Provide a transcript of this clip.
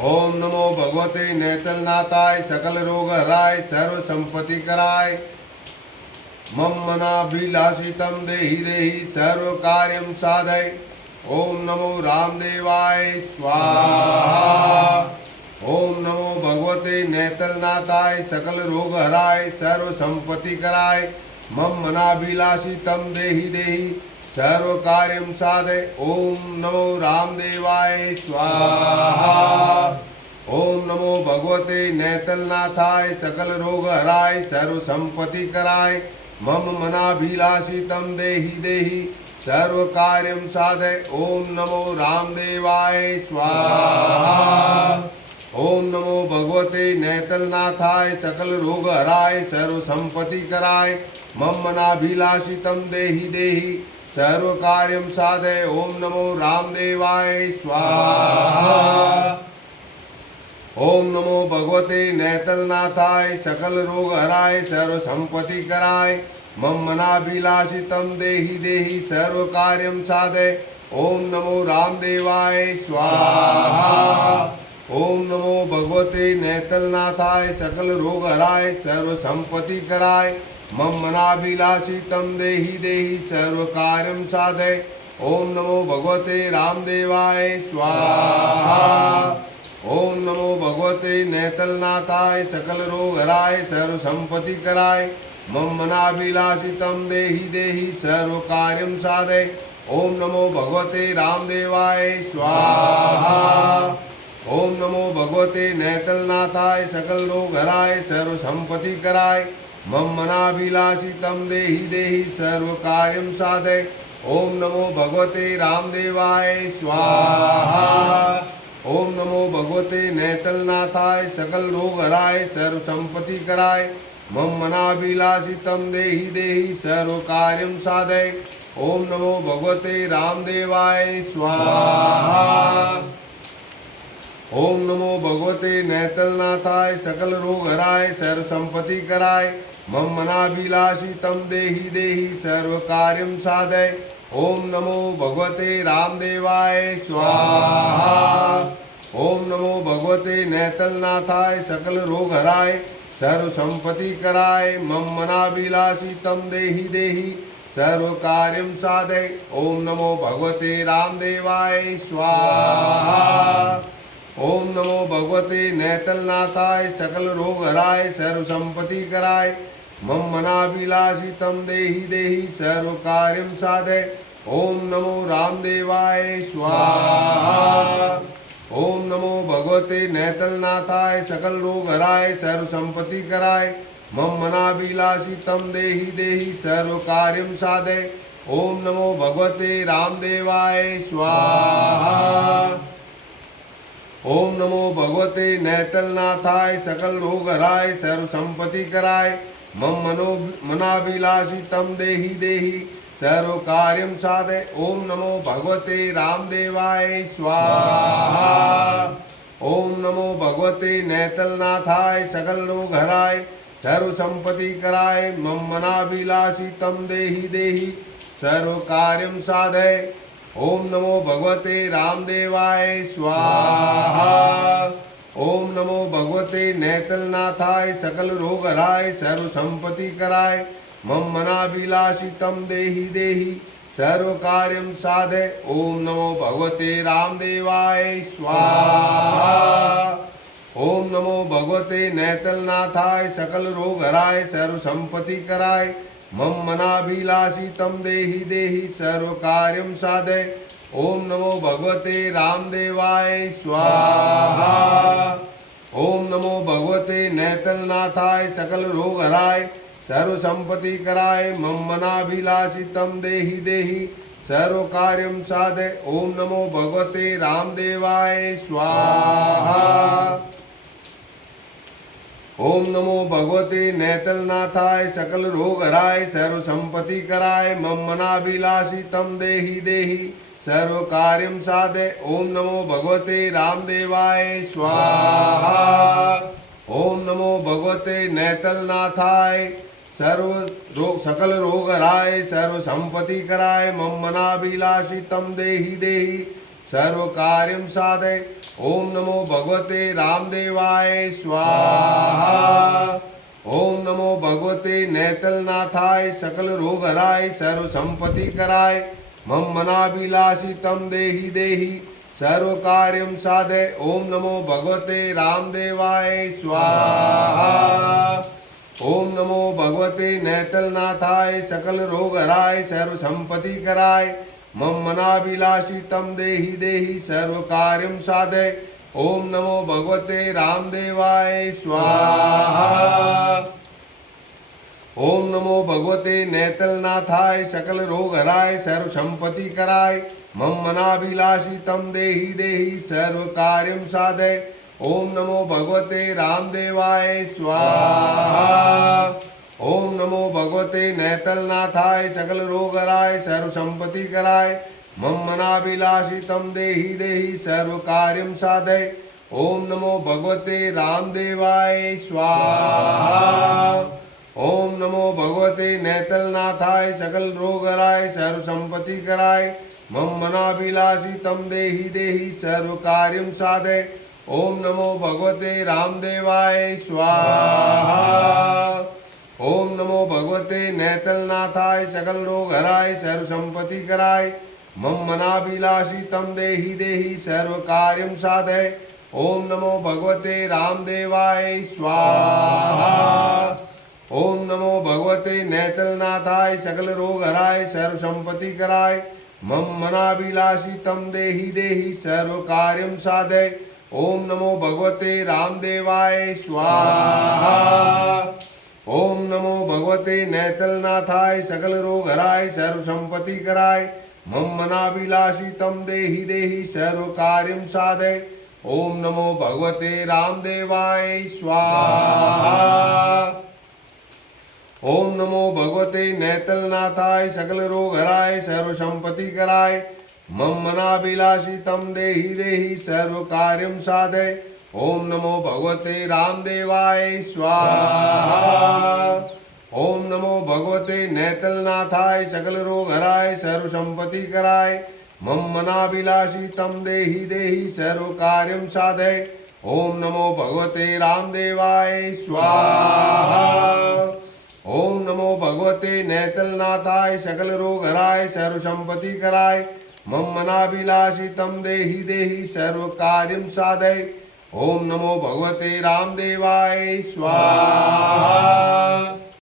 ओम नमो भगवते नेतलनाथाय सकल रोग हराय सर्व संपत्ति कराय मम मनाभिलाषितं देहि देहि सर्व कार्यं साधय। ओम नमो रामदेवाय स्वाहा। ओम नमो भगवते नेतलनाथाय सकल रोग हराय सर्व संपत्ति कराय मम मनाभिलाषितं देहि देहि सर्व कार्यं साधय। ओम नमो रामदेवाय स्वाहा। ओम नमो भगवते नेतलनाथाय सकल रोग हराय सर्व संपत्ति कराय मम मनाभिलाषितं देहि देहि सर्व कार्यं साधय। ओम नमो रामदेवाय स्वाहा। ओम नमो भगवते नेतलनाथाय सकल रोग हराय सर्व संपत्ति कराय मम मनाभिलाषितं देहि देहि सर्व कार्यं साधय। ओम नमो रामदेवाय स्वाहा। ओम नमो भगवते नेतलनाथाय सकल रोग हराय सर्व संपत्ति कराय मम मनाभिलाषितं देहि देहि सर्व कार्यं साधय। ओम नमो रामदेवाय स्वाहा। ओम नमो भगवते नेतलनाथाय सकल रोग हराय सर्व संपत्ति कराय मम मनाभिलाषितं देहि देहि सर्व कार्यं साधय। ओम नमो भगवते रामदेवाय स्वाहा। ओम नमो भगवते नेतलनाथाय सकल रोग हराय सर्व संपत्ति कराय मम मनाभिलाषितं देहि देहि सर्व कार्यं साधय। ओम नमो भगवते रामदेवाय स्वाहा। ओम नमो भगवते नेतलनाथाय सकल रोग हराय सर्व संपत्ति कराय मम मनाभिलाषितं देहि देहि सर्व कार्यं साधय। ओम नमो भगवते रामदेवाय स्वाहा। ओम नमो भगवते नेतलनाथाय सकल रोग हराय सर्व संपत्ति कराय मम मनाभिलाषितं देहि देहि सर्व कार्यं साधय। ओम नमो भगवते रामदेवाय स्वाहा। ओम नमो भगवते नेतलनाथाय सकल रोग हराय सर्व संपत्ति कराय मम मनाभिलाषितं देहि देहि सर्व कार्यं साधय। ओम नमो भगवते रामदेवाय स्वाहा। ओम नमो भगवते नेतलनाथाय सकल रोग हराय सर्व संपत्ति कराय मम मनाभिलाषितं देहि देहि सर्व कार्यं साधय। ओम नमो भगवते रामदेवाय स्वाहा। ओम नमो भगवते नेतलनाथाय सकल रोग हराय सर्व संपत्ति कराय मम मनाभिलाषितं देहि देहि सर्व कार्यं साधय। ओम नमो रामदेवाय स्वाहा। ओम नमो भगवते नेतलनाथाय सकल रोग हराय सर्व संपत्ति कराय मम मनाभिलाषितं देहि देहि सर्व कार्यं साधय। ओम नमो भगवते रामदेवाय स्वाहा। ओम नमो भगवते नेतलनाथाय सकल रोग हराय सर्व संपत्ति कराय मम मनाभिलाषितं देहि देहि सर्व कार्यं साधय। ओम नमो भगवते रामदेवाय स्वाहा। ओम नमो भगवते नेतलनाथाय सकल रोग हराय सर्व संपत्ति कराय मम मनाभिलाषितं देहि देहि सर्व कार्यं साधय। ओम नमो भगवते रामदेवाय स्वाहा। ओम नमो भगवते नेतलनाथाय सकल रोग हराय सर्व संपत्ति कराय मम मनाभिलाषितं देहि देहि सर्व कार्यं साधय। ओम नमो भगवते रामदेवाय स्वाहा। ओम नमो भगवते नेतलनाथाय सकल रोग हराय सर्व संपत्ति कराय मम मनाभिलाषितं देहि देहि सर्व कार्यं साधय। ओम नमो भगवते रामदेवाय स्वाहा। ओम नमो भगवते नेतलनाथाय सकल रोग हराय सर्व संपत्ति कराय मम मनाभिलाषितं देहि देहि सर्व कार्यं साधय। ओम नमो भगवते रामदेवाय स्वाहा। ओम नमो भगवते नेतलनाथाय सकल रोग हराय सर्व संपत्ति कराय मम मनाभिलाषितं देहि देहि सर्व कार्यं साधय। ओम नमो भगवते रामदेवाय स्वाहा। ओम नमो भगवते नेतलनाथाय सकल रोग हराय सर्व संपत्ति कराय मम मनाभिलाषितं देहि देहि सर्वकार्यं साधय। ओम नमो भगवते रामदेवाय स्वाहा। ओम नमो भगवते नेतलनाथाय सकल रोग हराय सर्व संपत्ति कराय मम मनाभिलाषी तम देहि देहि सर्व कार्यम साधय। ओम नमो भगवते रामदेवाय स्वाहा। ओम नमो भगवते नेतलनाथाय सकल रोग हराय सर्व संपत्ति कराय मम मनाभिलाषी तम देहि देहि सर्व कार्यम साधय। ओम नमो भगवते रामदेवाय स्वाहा। ओम नमो भगवते नेतलनाथाय सकल रोग हराय सर्व संपत्ति कराय मम मनाभिलाषी तम देहि देहि सर्व कार्यम साधय। ओम नमो भगवते रामदेवाय स्वाहा। ओम नमो भगवते नेतलनाथाय सकल रोग हराय सर्व संपत्ति कराय मम मनाभिलाषी तम देहि देहि सर्व कार्यम साधय। ओम नमो भगवते रामदेवाय स्वाहा। ओम नमो भगवते नेतलनाथाय सकल रोग हराय सर्व संपत्ति कराय मम मनाभिलाषी तम देहि देहि सर्व कार्यम साधय। ओम नमो भगवते रामदेवाय स्वाहा। ओम नमो भगवते नेतलनाथाय सकल रोग हराय सर्व संपत्ति कराय मम मनाभिलाषी तम देहि देहि सर्व कार्यम साधय। ओम नमो भगवते रामदेवाय स्वाहा। ओम नमो भगवते नेतलनाथाय सकल रोग हराय सर्व संपत्ति कराय मम मनाभिलाषी तम देहि देहि सर्व कार्यम साधय। ओम नमो भगवते रामदेवाय स्वाहा। ओम नमो भगवते नेतलनाथाय सकल रोग हराय सर्व संपत्ति कराय मम मनाभिलाषी तम देहि देहि सर्व कार्यम साधय। ओम नमो भगवते रामदेवाय स्वाहा। ओम नमो भगवते नेतलनाथाय सकल रोग हराय सर्व संपत्ति कराय मम मनाभिलाषी तम देहि देहि सर्व कार्यम साधय। ओम नमो भगवते रामदेवाय स्वाहा। ओम नमो भगवते नेतलनाथाय सकल रोग हराय सर्व संपत्ति कराय मम मनाभिलाषी तम देहि देहि सर्व कार्यम साधय। ओम नमो भगवते रामदेवाय स्वाहा। ओम नमो भगवते नेतलनाथाय सकल रोग हराय सर्व संपत्ति कराय मम मनाभिलाषी तम देहि देहि सर्व कार्यम साधय। ओम नमो भगवते रामदेवाय स्वाहा।